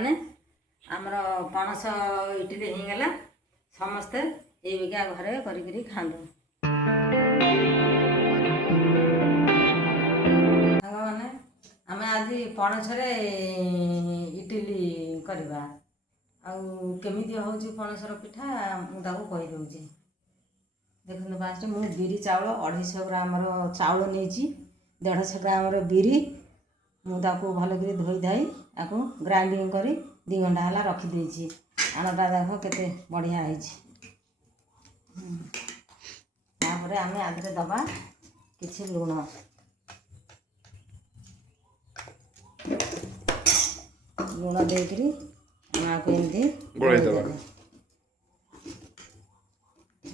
मैंने आमर पणस इडली होगला समस्ते ये बिका घरे करी खाँदु मैंने आम आज पणस इडली करवा आमी हूँ पणसर पिठा मुझे कहीदे देखते फास्ट मुझे बिरी चाउल 250 ग्राम चाउल नहीं 150 ग्राम बिरी मुझे भलक धोई धाई आपको ग्राइंडिंग कर 2 घंटा है रखिदे आणटा देख के बढ़िया होपर आम आधे दबा कि लुण लुण देकर आपको एमती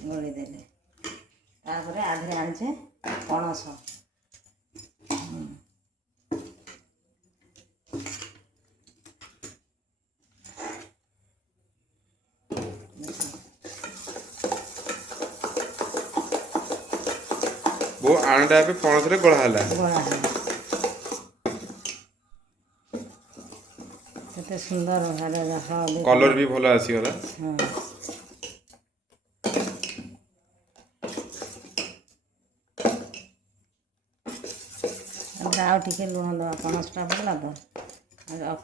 गलदेले तापर आधे आनचे पणस वो आनटा पे पणस रे गळा हला केते सुंदर कलर भी भलो आसी गला हां आउ टिके लुण दवा पणसटा पड़ा तो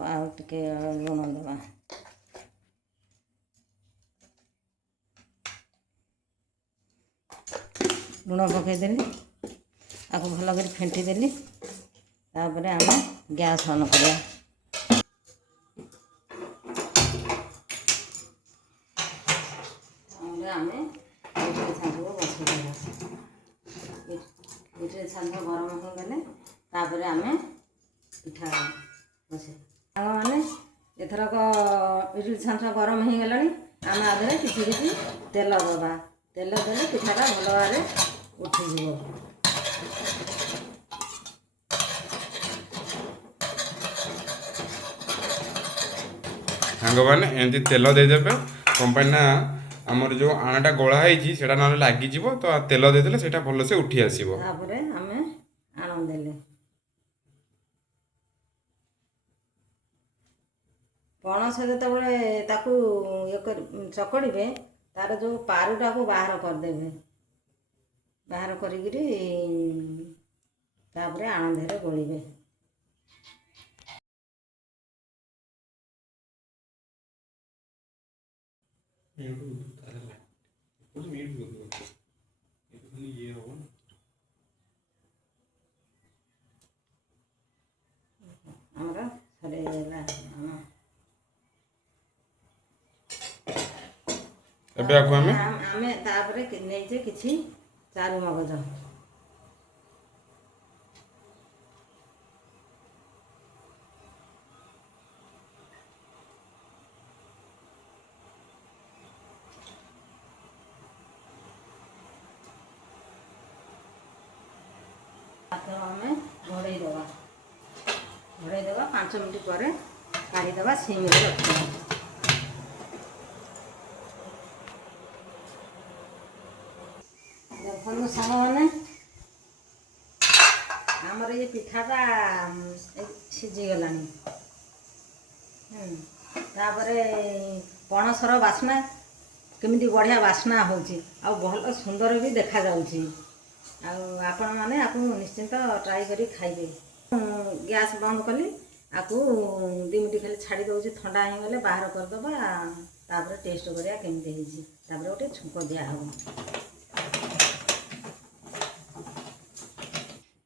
आउ टिके लुण दवा लुण पकईदेली आपको भल कर फेंटीदेली तापर आम गैस ऑन करिया आम इडली छांच को बसईदेला इडली छांच गरम हो गले तापर आम पिठा बसे मैंने एथरक इडली छांच गरम हो गला आम आधे किसी तेल दबा तेल देले पिठाटा भल भाव उठिज सांग मैंने एमती तेल देदेवे कंपानी ना आमर जो आनाटा गला है ना लगे तो तेल देदेले सेटा भल से उठी आसीबो तापरे आमे आण देले पणस जेतबेले ताकू चकड़े तार जो पारुटा को बाहर करदेवे बाहर करी तापरे आण देहरे गोलिबे हमरा सरेला एबे आको आमे तापरे नेजे किछि चारु मगज आमे घोड़े देवा 5 मिनट पर काढ़ी देवा सिम रे रखिदेवा देखो सांग मैंने आमर ये पिठाटा सीझीगला पणसर बास्ना केमिति बढ़िया बास्ना होची आ भल सुंदर भी देखा जाउची आपण मैंने आपको निश्चिंत ट्राई करी खाइबे गैस बंद कली आपको 2 मिनट खाली छाड़ी दउची ठंडा हो गले बाहर कर दबा तापर टेस्ट करिया केमिति हेची तापर ओटे छुंक दिया हो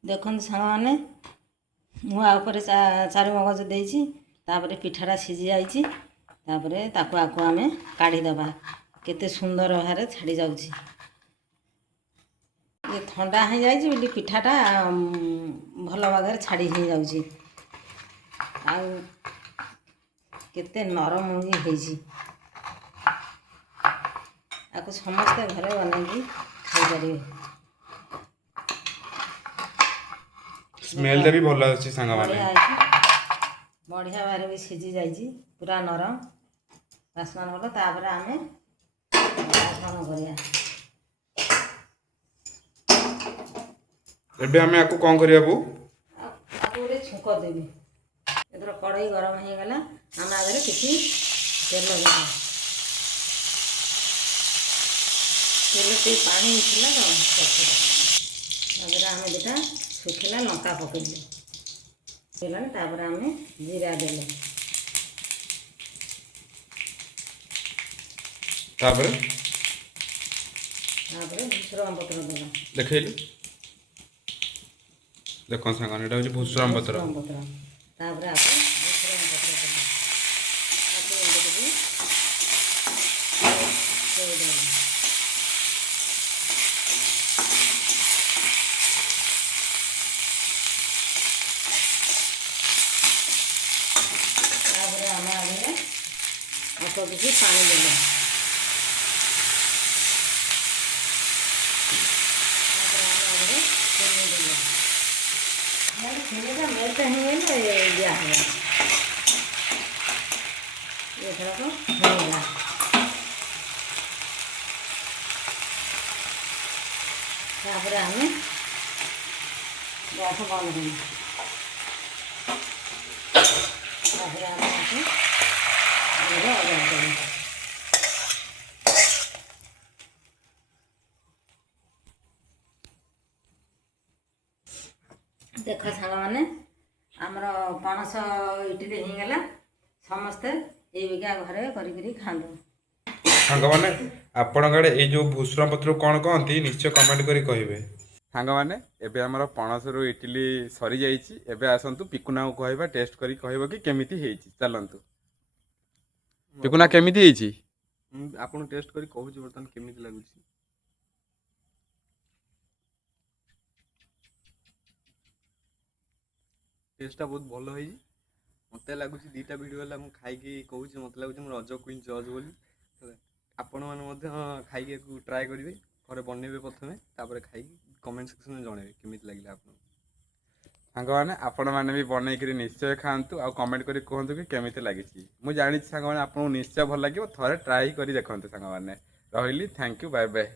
देखो सांग मैंने मुझे चारु मगज देती पिठाटा सीझी जाइए तापर आको आम काढ़ीदबा केते सुंदर भाव छाड़ी जाऊँगी ये ठंडा हो जाए पिठाटा भल भाग छाड़ी हो जाऊँगी केते नरम होइछि आपको समस्ते घरे बनैकी खाई स्मेल भी भल अछि सांग माने बढ़िया भाव भी सीझी जाइए पूरा नरम बास्ना भल तापर आम कौन करिया एबे हमें आपको कौन करिया बो आपको गोटे छुंक देवी ଏଥର କଡ଼େଇ ଗରମ ହେଇଗଲା। ଆମେ ଆଗରେ କିଛି ତେଲ ଦେବା। ତେଲ ଟିକେ ପାଣି ଥିଲା ତ ତାପରେ ଆମେ ଦୁଇଟା ଶୁଖିଲା ଲଙ୍କା ପକେଇଲେ ହେଇଗଲାଣି। ତାପରେ ଆମେ ଜିରା ଦେଲେ। ତାପରେ ଭୃଷଙ୍ଗ ପତ୍ର ଦେବା। ଦେଖେଇଲୁ ଦେଖ ସାଙ୍ଗମାନେ ଏଇଟା ହେଉଛି ଭୂଷଣ ପତ୍ର। ତାପରେ ଆପଣ ଭୃଷଙ୍ଗ ପତ୍ର ଦେବା। ତାକୁ ଏମିତି ଟିକେ ଦେଇଦେବା। ତାପରେ ଆମେ ଆଗରେ ଅଳ୍ପ କିଛି ପାଣି ଦେବା। ଚିନିଟା ମେଲ୍ଟ ହେଇଗଲେ ଦିଆହେବ। ଏଥରକ ହେଇଗଲା। ତାପରେ ଆମେ ଗ୍ୟାସ୍ ବନ୍ଦ କରିବା। ତାପରେ ଆମେ ତାକୁ ଅଜାଡ଼ି ଦେବା। ଦେଖ ସାଙ୍ଗମାନେ ଆମର ପଣସ ଇଟିଲି ହେଇଗଲା। ସମସ୍ତେ ଏଇବିକା ଘରେ କରିକିରି ଖାଆନ୍ତୁ। ସାଙ୍ଗମାନେ ଆପଣଙ୍କ ଆଡ଼େ ଏଇ ଯେଉଁ ଭୂଷଣ ପତ୍ରକୁ କ'ଣ କହନ୍ତି ନିଶ୍ଚୟ କମେଣ୍ଟ କରି କହିବେ। ସାଙ୍ଗମାନେ ଏବେ ଆମର ପଣସରୁ ଇଟିଲି ସରିଯାଇଛି। ଏବେ ଆସନ୍ତୁ ପିକୁନାକୁ କହିବା ଟେଷ୍ଟ କରି କହିବ କି କେମିତି ହେଇଛି। ଚାଲନ୍ତୁ ପିକୁନା, କେମିତି ହେଇଛି? ମୁଁ ଆପଣଙ୍କୁ ଟେଷ୍ଟ କରି କହୁଛି ବର୍ତ୍ତମାନ କେମିତି ଲାଗୁଛି। ଟେଷ୍ଟଟା ବହୁତ ଭଲ ହେଇଛି। ମୋତେ ଲାଗୁଛି ଦୁଇଟା ଭିଡ଼ିଓ ହେଲା ମୁଁ ଖାଇକି କହୁଛି, ମୋତେ ଲାଗୁଛି ମୁଁ ରଜ କୁଇନ୍ ଜଜ୍ ବୋଲି। ଆପଣମାନେ ମଧ୍ୟ ଖାଇକି ୟାକୁ ଟ୍ରାଏ କରିବେ, ଘରେ ବନେଇବେ ପ୍ରଥମେ, ତାପରେ ଖାଇକି କମେଣ୍ଟ ସେକ୍ସନରେ ଜଣେଇବେ କେମିତି ଲାଗିଲା ଆପଣଙ୍କୁ। ସାଙ୍ଗମାନେ ଆପଣମାନେ ବି ବନେଇକିରି ନିଶ୍ଚୟ ଖାଆନ୍ତୁ ଆଉ କମେଣ୍ଟ କରି କୁହନ୍ତୁ କି କେମିତି ଲାଗିଛି। ମୁଁ ଜାଣିଛି ସାଙ୍ଗମାନେ ଆପଣଙ୍କୁ ନିଶ୍ଚୟ ଭଲ ଲାଗିବ। ଥରେ ଟ୍ରାଏ କରି ଦେଖନ୍ତୁ ସାଙ୍ଗମାନେ। ରହିଲି, ଥ୍ୟାଙ୍କ ୟୁ, ବାଏ ବାଏ।